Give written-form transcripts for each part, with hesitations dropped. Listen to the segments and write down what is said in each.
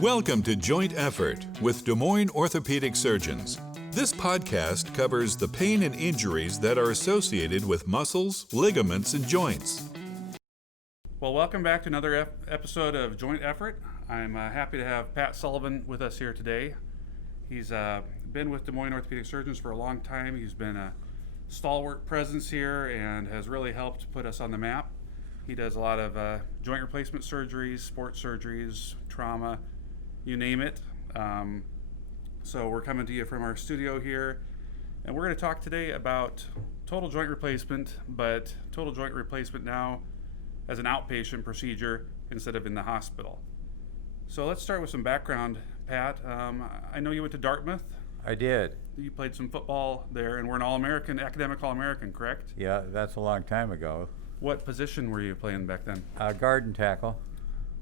Welcome to Joint Effort with Des Moines Orthopedic Surgeons. This podcast covers the pain and injuries that are associated with muscles, ligaments, and joints. Well, welcome back to another episode of Joint Effort. I'm happy to have Pat Sullivan with us here today. He's been with Des Moines Orthopedic Surgeons for a long time. He's been a stalwart presence here and has really helped put us on the map. He does a lot of joint replacement surgeries, sports surgeries, trauma, you name it. So we're coming to you from our studio here, and we're going to talk today about total joint replacement, but total joint replacement now as an outpatient procedure instead of in the hospital. So let's start with some background, Pat. I know you went to Dartmouth. I did. You played some football there and were an All-American, academic All-American, correct? Yeah, that's a long time ago. What position were you playing back then? Guard and tackle.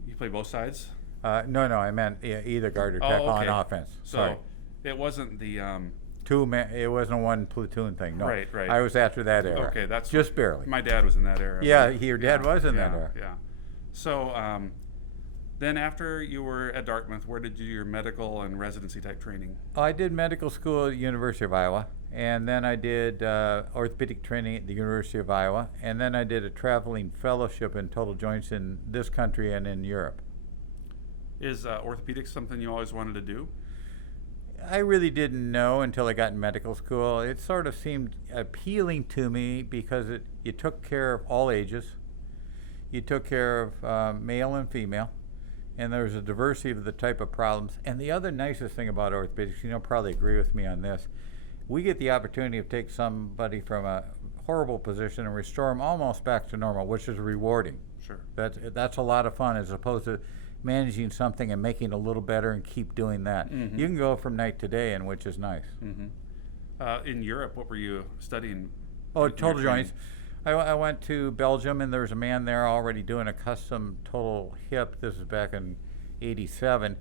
You played both sides? No, I meant either guard or tackle on offense. So Sorry. It wasn't the... It wasn't a one platoon thing, no. Right. I was after that era. Okay, that's... Just barely. My dad was in that era. Yeah, your dad was in that era. Yeah. So then after you were at Dartmouth, where did you do your medical and residency type training? I did medical school at the University of Iowa, and then I did orthopedic training at the University of Iowa, and then I did a traveling fellowship in total joints in this country and in Europe. Is orthopedics something you always wanted to do? I really didn't know until I got in medical school. It sort of seemed appealing to me because you took care of all ages. You took care of male and female, and there was a diversity of the type of problems. And the other nicest thing about orthopedics, you'll probably agree with me on this, we get the opportunity to take somebody from a horrible position and restore them almost back to normal, which is rewarding. Sure. That's a lot of fun as opposed to managing something and making it a little better and keep doing that. Mm-hmm. You can go from night to day, and which is nice. Mm-hmm. In Europe, what were you studying? Oh, total joints. I went to Belgium, and there was a man there already doing a custom total hip. This is back in '87,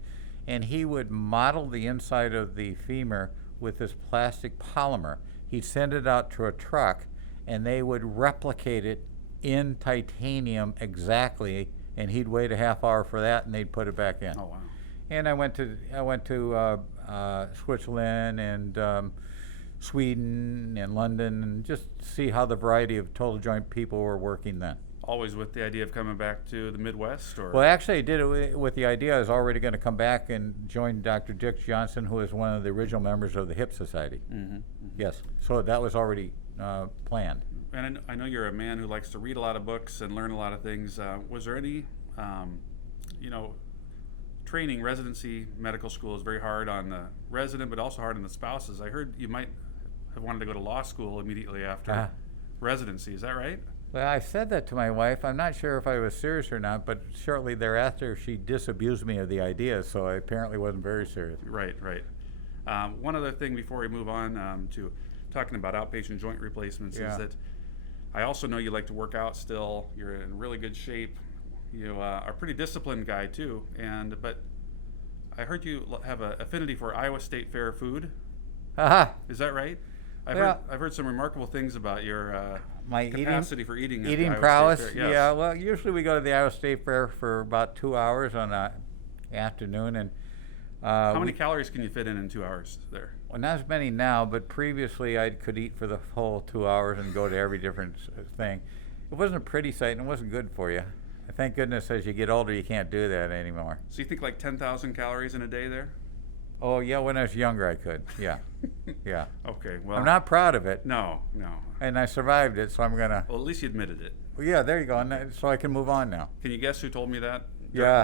and he would model the inside of the femur with this plastic polymer. He'd send it out to a truck, and they would replicate it in titanium exactly, and he'd wait a half hour for that, and they'd put it back in. Oh, wow. And I went to Switzerland and Sweden and London, and just see how the variety of total joint people were working then. Always with the idea of coming back to the Midwest? Or? Well, actually, I did it with the idea I was already going to come back and join Dr. Dick Johnson, who is one of the original members of the Hip Society. Mm-hmm. Yes, so that was already planned. And I know you're a man who likes to read a lot of books and learn a lot of things. Was there any, training, residency, medical school is very hard on the resident, but also hard on the spouses. I heard you might have wanted to go to law school immediately after residency. Is that right? Well, I said that to my wife. I'm not sure if I was serious or not, but shortly thereafter, she disabused me of the idea, so I apparently wasn't very serious. Right. One other thing before we move on to talking about outpatient joint replacements is that I also know you like to work out still. You're in really good shape. You are a pretty disciplined guy too. But I heard you have an affinity for Iowa State Fair food. Is that right? I've heard some remarkable things about your my capacity for eating. Eating prowess. Yes. Yeah. Well, usually we go to the Iowa State Fair for about 2 hours on an afternoon, and how many calories can you fit in 2 hours there? Well, not as many now, but previously I could eat for the whole 2 hours and go to every different thing. It wasn't a pretty sight, and it wasn't good for you. Thank goodness as you get older you can't do that anymore. So you think like 10,000 calories in a day there? Oh, yeah, when I was younger I could, yeah. Yeah. Okay, well. I'm not proud of it. No. And I survived it, so I'm going to. Well, at least you admitted it. Well, yeah, there you go, and so I can move on now. Can you guess who told me that? Yeah.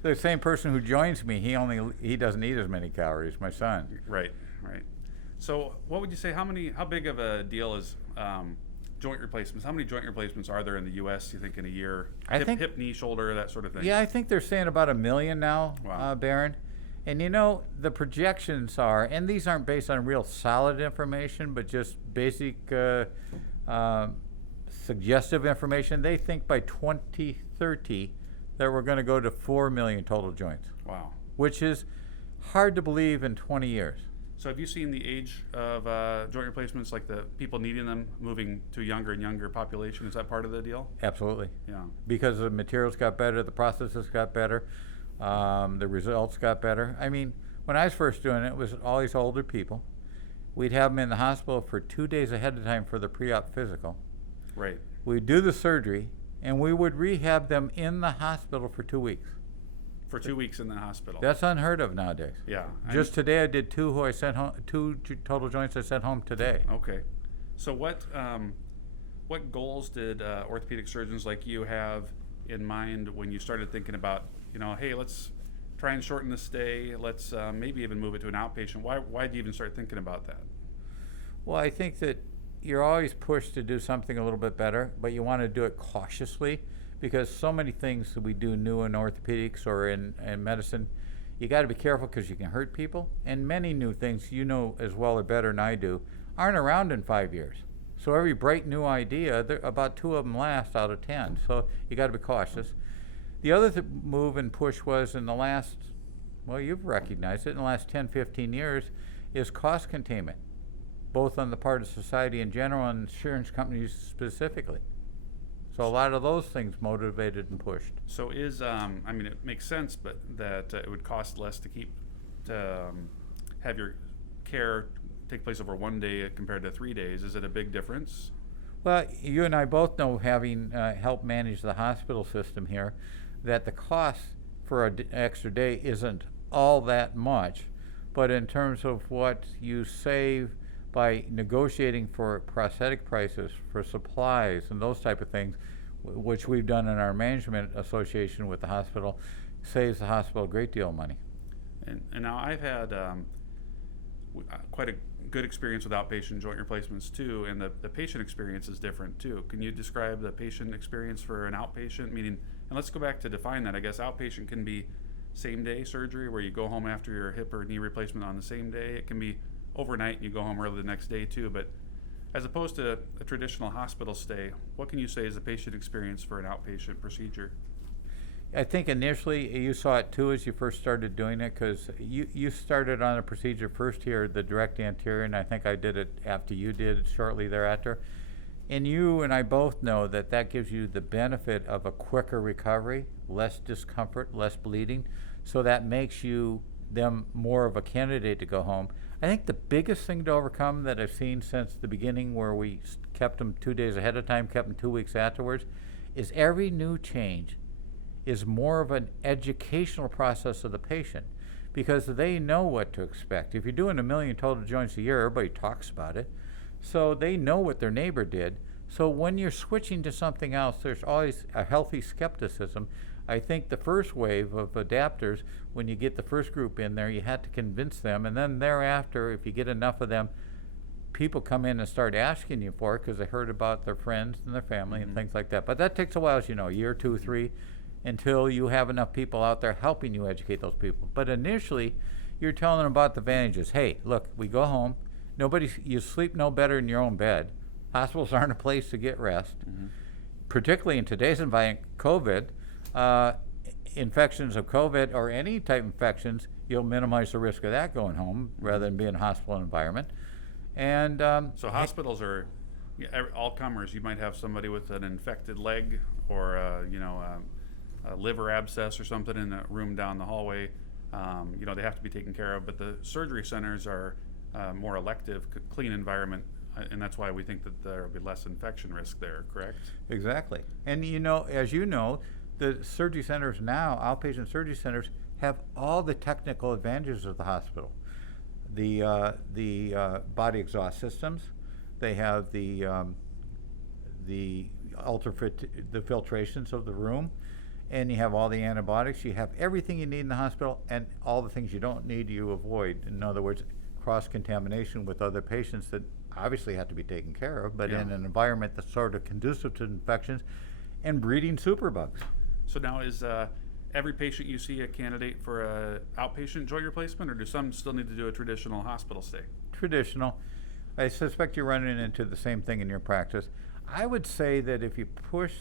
The same person who joins me, he doesn't eat as many calories, my son. Right. So what would you say, how big of a deal is joint replacements? How many joint replacements are there in the U.S., you think, in a year? Hip, knee, shoulder, that sort of thing? Yeah, I think they're saying about 1 million now, wow. Barron. And the projections are, and these aren't based on real solid information, but just basic suggestive information. They think by 2030 that we're going to go to 4 million total joints. Wow. Which is hard to believe in 20 years. So have you seen the age of joint replacements, like the people needing them moving to a younger and younger population? Is that part of the deal? Absolutely. Yeah. Because the materials got better, the processes got better. The results got better. I mean, when I was first doing it was all these older people. We'd have them in the hospital for 2 days ahead of time for the pre-op physical. Right. We'd do the surgery, and we would rehab them in the hospital for 2 weeks. For 2 weeks in the hospital. That's unheard of nowadays. Yeah. Just today I did two who I sent home, total joints I sent home today. Okay. So what goals did orthopedic surgeons like you have in mind when you started thinking about, hey, let's try and shorten the stay, let's maybe even move it to an outpatient? Why did you even start thinking about that? Well, I think that you're always pushed to do something a little bit better, but you want to do it cautiously, because so many things that we do new in orthopedics or in medicine, you got to be careful because you can hurt people. And many new things, you know as well or better than I do, aren't around in 5 years. So every bright new idea, about 2 of them last out of 10. So you got to be cautious. The other move and push was in the last, well, you've recognized it, in the last 10, 15 years, is cost containment, both on the part of society in general and insurance companies specifically. So a lot of those things motivated and pushed. So it makes sense, but that it would cost less to have your care take place over 1 day compared to 3 days. Is it a big difference? Well, you and I both know, having helped manage the hospital system here, that the cost for an extra day isn't all that much, but in terms of what you save by negotiating for prosthetic prices, for supplies and those type of things, which we've done in our management association with the hospital, saves the hospital a great deal of money. And now I've had quite a good experience with outpatient joint replacements too, and the patient experience is different too. Can you describe the patient experience for an outpatient? Meaning, and let's go back to define that. I guess outpatient can be same day surgery where you go home after your hip or knee replacement on the same day. It can be overnight and you go home early the next day too. But as opposed to a traditional hospital stay, what can you say is the patient experience for an outpatient procedure? I think initially you saw it too as you first started doing it, because you started on a procedure first here, the direct anterior, and I think I did it after you did it shortly thereafter. And you and I both know that that gives you the benefit of a quicker recovery, less discomfort, less bleeding, so that makes them more of a candidate to go home. I think the biggest thing to overcome that I've seen since the beginning, where we kept them 2 days ahead of time, kept them 2 weeks afterwards, is every new change is more of an educational process of the patient, because they know what to expect. If you're doing 1 million total joints a year, everybody talks about it, so they know what their neighbor did. So when you're switching to something else, there's always a healthy skepticism. I think the first wave of adapters, when you get the first group in there, you had to convince them, and then thereafter, if you get enough of them, people come in and start asking you for it because they heard about their friends and their family and things like that. But that takes a while, as you know, a year, 2, 3, until you have enough people out there helping you educate those people. But initially, you're telling them about the advantages. Hey, look, we go home. You sleep no better in your own bed. Hospitals aren't a place to get rest, particularly in today's environment. COVID, infections of COVID or any type of infections, you'll minimize the risk of that going home rather than being in a hospital environment. And so hospitals are all comers. You might have somebody with an infected leg or a liver abscess or something in a room down the hallway. They have to be taken care of. But the surgery centers are more elective, clean environment, and that's why we think that there will be less infection risk there. Correct? Exactly. And as you know, the surgery centers now, outpatient surgery centers, have all the technical advantages of the hospital. The body exhaust systems. They have the filtrations of the room, and you have all the antibiotics. You have everything you need in the hospital, and all the things you don't need you avoid. In other words, cross-contamination with other patients that obviously have to be taken care of, but in an environment that's sort of conducive to infections and breeding superbugs. So now is every patient you see a candidate for a outpatient joint replacement, or do some still need to do a traditional hospital stay? Traditional. I suspect you're running into the same thing in your practice. I would say that if you push,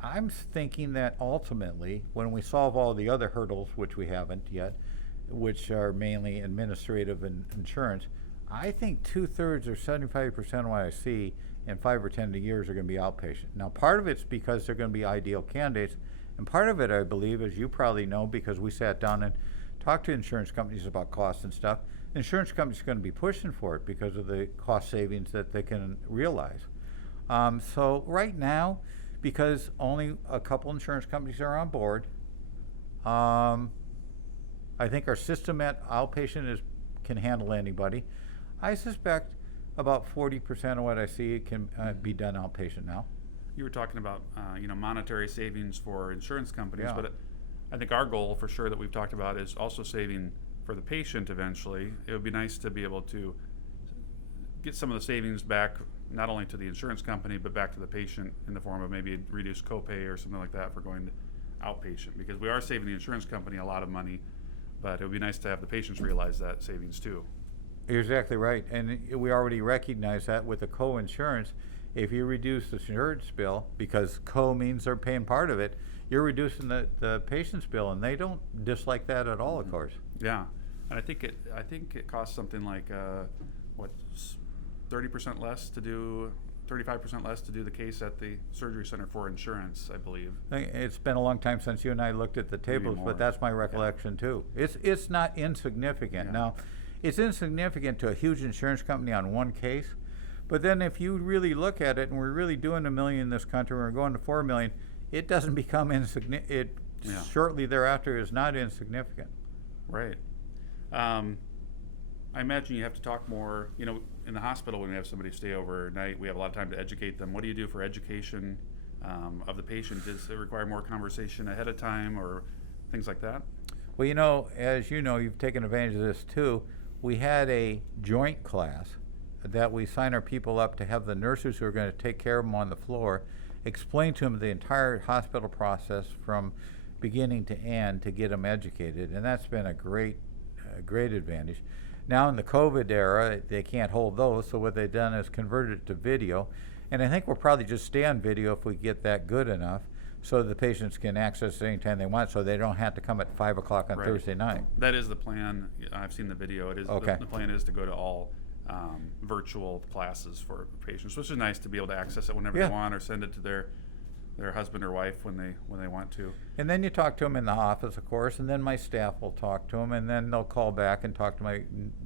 I'm thinking that ultimately, when we solve all the other hurdles, which we haven't yet, which are mainly administrative and insurance, I think 2/3 or 75% of what I see in 5 or 10 years are going to be outpatient. Now, part of it's because they're going to be ideal candidates, And part of it, I believe, as you probably know, because we sat down and talked to insurance companies about costs and stuff, insurance companies are going to be pushing for it because of the cost savings that they can realize. So right now, because only a couple insurance companies are on board, I think our system at Outpatient can handle anybody. I suspect about 40% of what I see can be done outpatient now. You were talking about monetary savings for insurance companies, Yeah. but I think our goal for sure that we've talked about is also saving for the patient eventually. It would be nice to be able to get some of the savings back, not only to the insurance company, but back to the patient in the form of maybe a reduced copay or something like that for going to outpatient, because we are saving the insurance company a lot of money, but it would be nice to have the patients realize that savings too. You're exactly right, and we already recognize that with the co-insurance. If you reduce the insurance bill, because co means they're paying part of it, you're reducing the patient's bill, and they don't dislike that at all, of course. Yeah, and I think it costs something like 30% less to do, 35% less to do the case at the surgery center for insurance, I believe. It's been a long time since you and I looked at the tables, but that's my recollection too. It's not insignificant. Yeah. Now, it's insignificant to a huge insurance company on one case, but then if you really look at it, and we're really doing 1 million in this country, and we're going to 4 million, it doesn't become insignificant. Shortly thereafter is not insignificant. Right. I imagine you have to talk more, in the hospital when we have somebody stay overnight, we have a lot of time to educate them. What do you do for education of the patient? Does it require more conversation ahead of time or things like that? Well, as you know, you've taken advantage of this too. We had a joint class that we sign our people up to have the nurses who are going to take care of them on the floor explain to them the entire hospital process from beginning to end to get them educated, and that's been a great advantage. Now in the COVID era, they can't hold those, so what they've done is converted it to video, and I think we'll probably just stay on video if we get that good enough, so the patients can access it anytime they want, so they don't have to come at 5 o'clock on Thursday night. That is the plan. I've seen the video. It is okay. The plan is to go to all virtual classes for patients, which is nice to be able to access it whenever they want, or send it to their husband or wife when they want to. And then you talk to them in the office, of course, and then my staff will talk to them, and then they'll call back and talk to my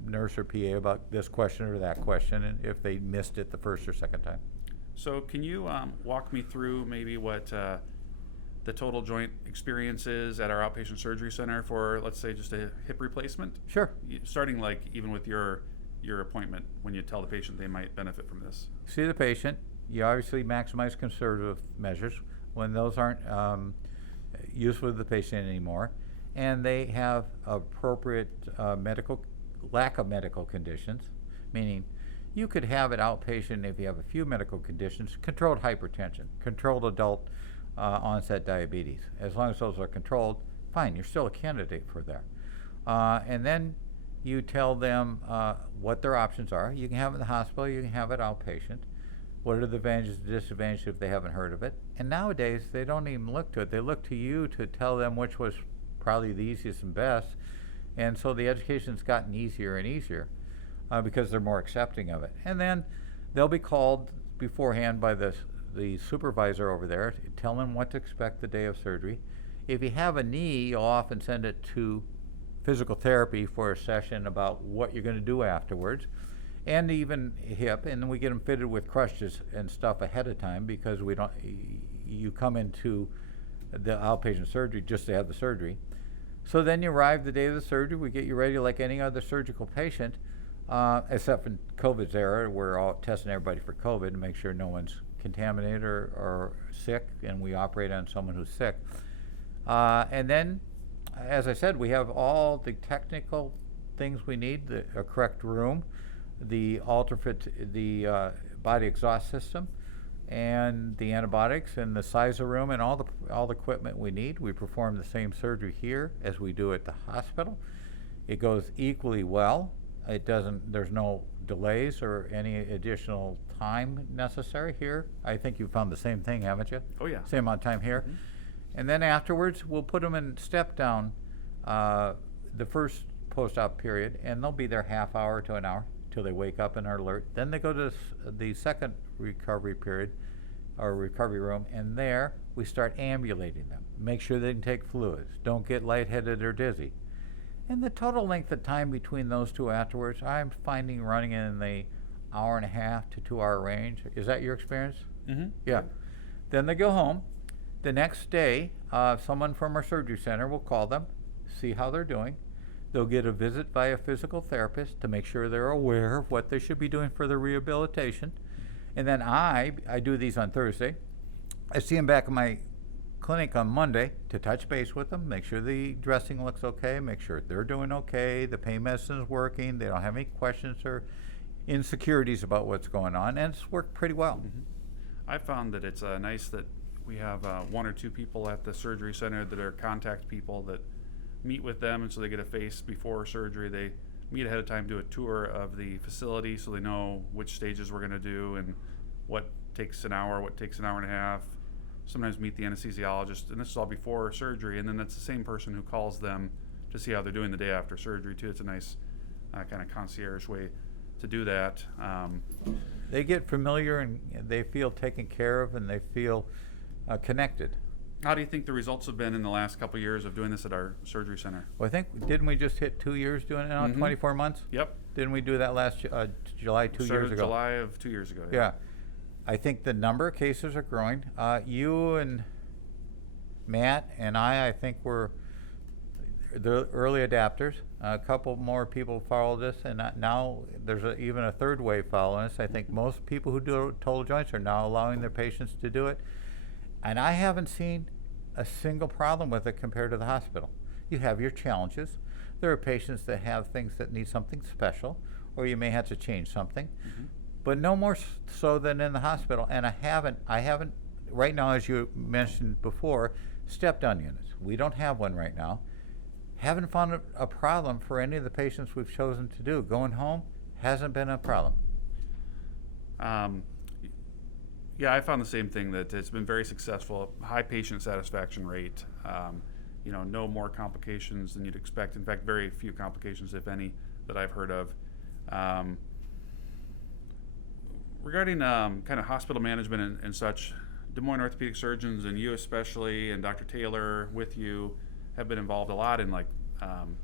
nurse or PA about this question or that question, and if they missed it the first or second time. So can you walk me through maybe what the total joint experience is at our outpatient surgery center for, let's say, just a hip replacement? Sure. Starting even with your appointment, when you tell the patient they might benefit from this. See the patient. You obviously maximize conservative measures when those aren't useful to the patient anymore, and they have appropriate lack of medical conditions, meaning you could have it outpatient if you have a few medical conditions, controlled hypertension, controlled adult onset diabetes. As long as those are controlled, fine, you're still a candidate for there. And then you tell them what their options are. You can have it in the hospital, you can have it outpatient. What are the advantages and disadvantages if they haven't heard of it? And nowadays, they don't even look to it. They look to you to tell them which was probably the easiest and best. And so the education's gotten easier and easier because they're more accepting of it. And then they'll be called beforehand by the supervisor over there, tell them what to expect the day of surgery. If you have a knee, you'll often send it to physical therapy for a session about what you're going to do afterwards. And even hip, and then we get them fitted with crutches and stuff ahead of time because you come into the outpatient surgery just to have the surgery. So then you arrive the day of the surgery, we get you ready like any other surgical patient, except in COVID's era, we're all testing everybody for COVID to make sure no one's contaminated or sick, and we operate on someone who's sick. And then, as I said, we have all the technical things we need, a correct room, the body exhaust system, and the antibiotics, and the size of room, and all the equipment we need. We perform the same surgery here as we do at the hospital. It goes equally well. There's no delays or any additional time necessary here. I think you found the same thing, haven't you? Oh yeah. Same amount of time here. Mm-hmm. And then afterwards, we'll put them in step down the first post-op period, and they'll be there half hour to an hour till they wake up and are alert. Then they go to the second recovery period, or recovery room, and there we start ambulating them. Make sure they can take fluids. Don't get lightheaded or dizzy. And the total length of time between those two afterwards, I'm finding running in the hour and a half to 2 hour range. Is that your experience? Mm-hmm. Yeah. Then they go home. The next day, someone from our surgery center will call them, see how they're doing. They'll get a visit by a physical therapist to make sure they're aware of what they should be doing for their rehabilitation. And then I do these on Thursday. I see them back in my clinic on Monday to touch base with them, make sure the dressing looks okay, make sure they're doing okay, the pain medicine is working, they don't have any questions or insecurities about what's going on, and it's worked pretty well. Mm-hmm. I found that it's nice that we have 1 or 2 people at the surgery center that are contact people that meet with them, and so they get a face before surgery. They meet ahead of time, do a tour of the facility so they know which stages we're going to do and what takes an hour, what takes an hour and a half. Sometimes meet the anesthesiologist, and this is all before surgery, and then that's the same person who calls them to see how they're doing the day after surgery too. It's a nice kind of concierge way to do that. They get familiar and they feel taken care of and they feel connected. How do you think the results have been in the last couple of years of doing this at our surgery center? Well, I think, didn't we just hit 2 years doing it now, 24 months? Yep. Didn't we do that last July 2 years ago? July of 2 years ago. Yeah. I think the number of cases are growing. You and Matt and I think we're the early adapters. A couple more people followed us, and now there's even a third wave following us. I think most people who do total joints are now allowing their patients to do it. And I haven't seen a single problem with it compared to the hospital. You have your challenges. There are patients that have things that need something special, or you may have to change something. Mm-hmm. But no more so than in the hospital. And I haven't, right now, as you mentioned before, step-down units. We don't have one right now. Haven't found a problem for any of the patients we've chosen to do. Going home hasn't been a problem. Yeah, I found the same thing, that it's been very successful, high patient satisfaction rate, no more complications than you'd expect. In fact, very few complications, if any, that I've heard of. Regarding kind of hospital management and such, Des Moines orthopedic surgeons, and you especially, and Dr. Taylor with you, have been involved a lot in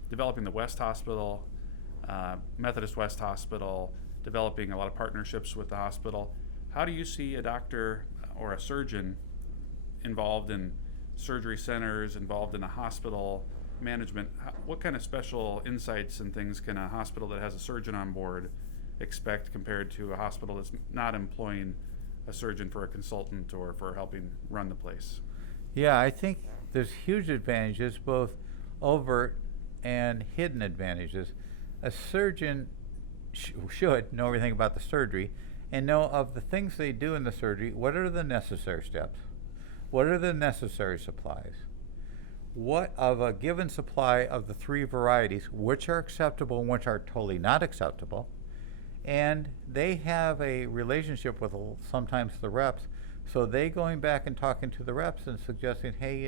developing the West Hospital, Methodist West Hospital, developing a lot of partnerships with the hospital. How do you see a doctor or a surgeon involved in surgery centers, involved in a hospital management? What kind of special insights and things can a hospital that has a surgeon on board expect compared to a hospital that's not employing a surgeon for a consultant or for helping run the place? Yeah, I think there's huge advantages, both overt and hidden advantages. A surgeon should know everything about the surgery and know of the things they do in the surgery. What are the necessary steps? What are the necessary supplies? What of a given supply of the 3 varieties, which are acceptable and which are totally not acceptable? And they have a relationship with sometimes the reps, so they going back and talking to the reps and suggesting, hey,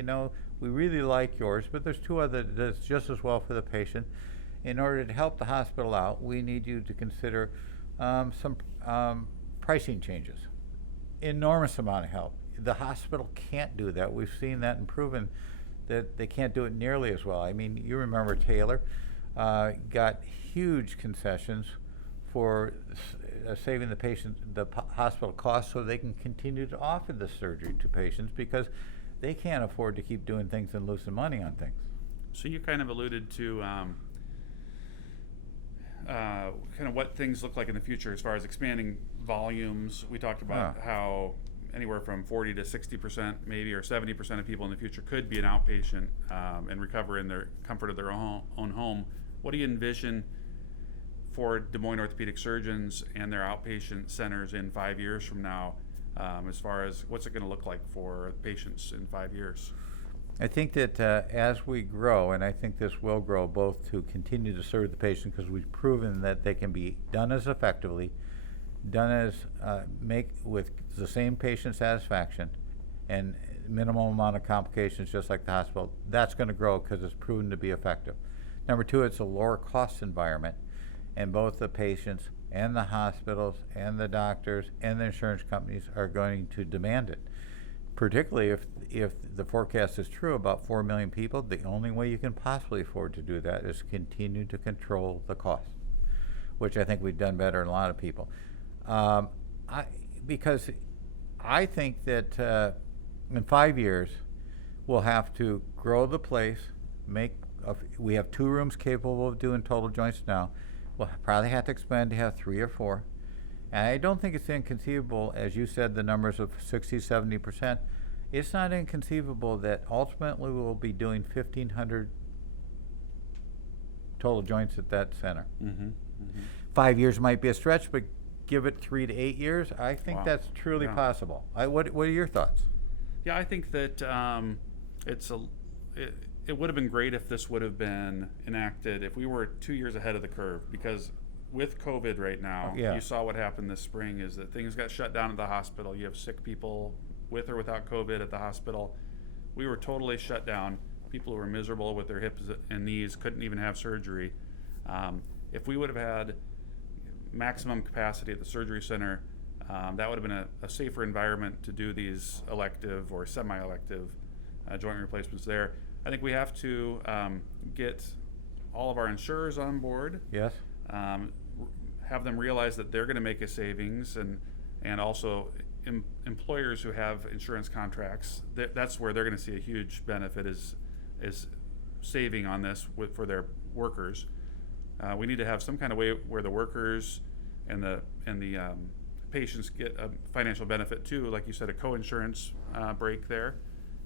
we really like yours, but there's 2 other that's just as well for the patient. In order to help the hospital out, we need you to consider some pricing changes. Enormous amount of help. The hospital can't do that. We've seen that and proven that they can't do it nearly as well. I mean, you remember Taylor got huge concessions for saving the patient, the hospital costs, so they can continue to offer the surgery to patients because they can't afford to keep doing things and losing money on things. So you kind of alluded to kind of what things look like in the future as far as expanding volumes. We talked about how anywhere from 40 to 60% maybe, or 70% of people in the future could be an outpatient and recover in their comfort of their own home. What do you envision for Des Moines orthopedic surgeons and their outpatient centers in 5 years from now, as far as what's it going to look like for patients in 5 years? I think that as we grow, and I think this will grow, both to continue to serve the patient because we've proven that they can be done as effectively, done as with the same patient satisfaction and minimal amount of complications, just like the hospital. That's going to grow because it's proven to be effective. Number 2, it's a lower cost environment, and both the patients and the hospitals and the doctors and the insurance companies are going to demand it. particularly if the forecast is true about 4 million people, the only way you can possibly afford to do that is continue to control the cost, which I think we've done better than a lot of people. Because I think that in 5 years, we'll have to grow the place, we have 2 rooms capable of doing total joints now. We'll probably have to expand to have 3 or 4. And I don't think it's inconceivable, as you said, the numbers of 60, 70%. It's not inconceivable that ultimately we'll be doing 1,500 total joints at that center. 5 years might be a stretch, but give it 3 to 8 years, I think that's truly possible. What are your thoughts? Yeah, I think that it would have been great if this would have been enacted if we were 2 years ahead of the curve, because with COVID right now, you saw what happened this spring is that things got shut down at the hospital. You have sick people with or without COVID at the hospital. We were totally shut down. People who were miserable with their hips and knees couldn't even have surgery. If we would have had maximum capacity at the surgery center, that would have been a safer environment to do these elective or semi-elective joint replacements there. I think we have to get all of our insurers on board. Yes. Have them realize that they're going to make a savings, and also employers who have insurance contracts, that's where they're going to see a huge benefit is saving on this for their workers. We need to have some kind of way where the workers and the patients get a financial benefit too, like you said, a co-insurance break there.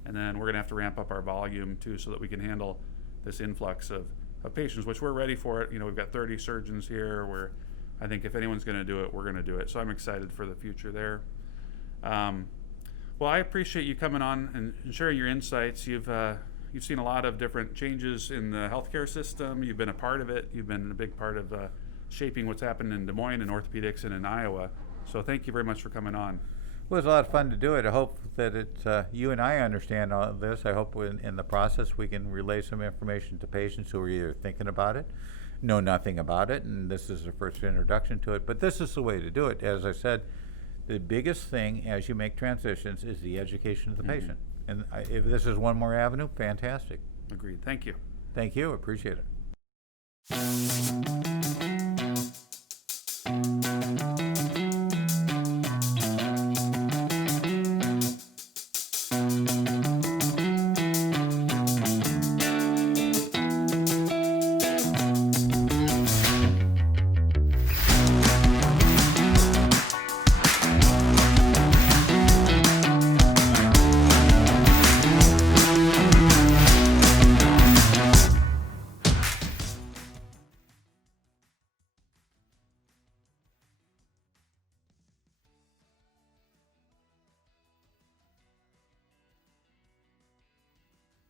And then we're going to have to ramp up our volume too so that we can handle this influx of patients, which we're ready for it. We've got 30 surgeons here. I think if anyone's going to do it, we're going to do it. So I'm excited for the future there. Well, I appreciate you coming on and sharing your insights. You've seen a lot of different changes in the healthcare system. You've been a part of it. You've been a big part of shaping what's happened in Des Moines and orthopedics and in Iowa. So thank you very much for coming on. Well, it was a lot of fun to do it. I hope that you and I understand all of this. I hope in the process we can relay some information to patients who are either thinking about it, know nothing about it, and this is their first introduction to it. But this is the way to do it. As I said, the biggest thing as you make transitions is the education of the patient. And if this is one more avenue, fantastic. Agreed. Thank you. Thank you. Appreciate it.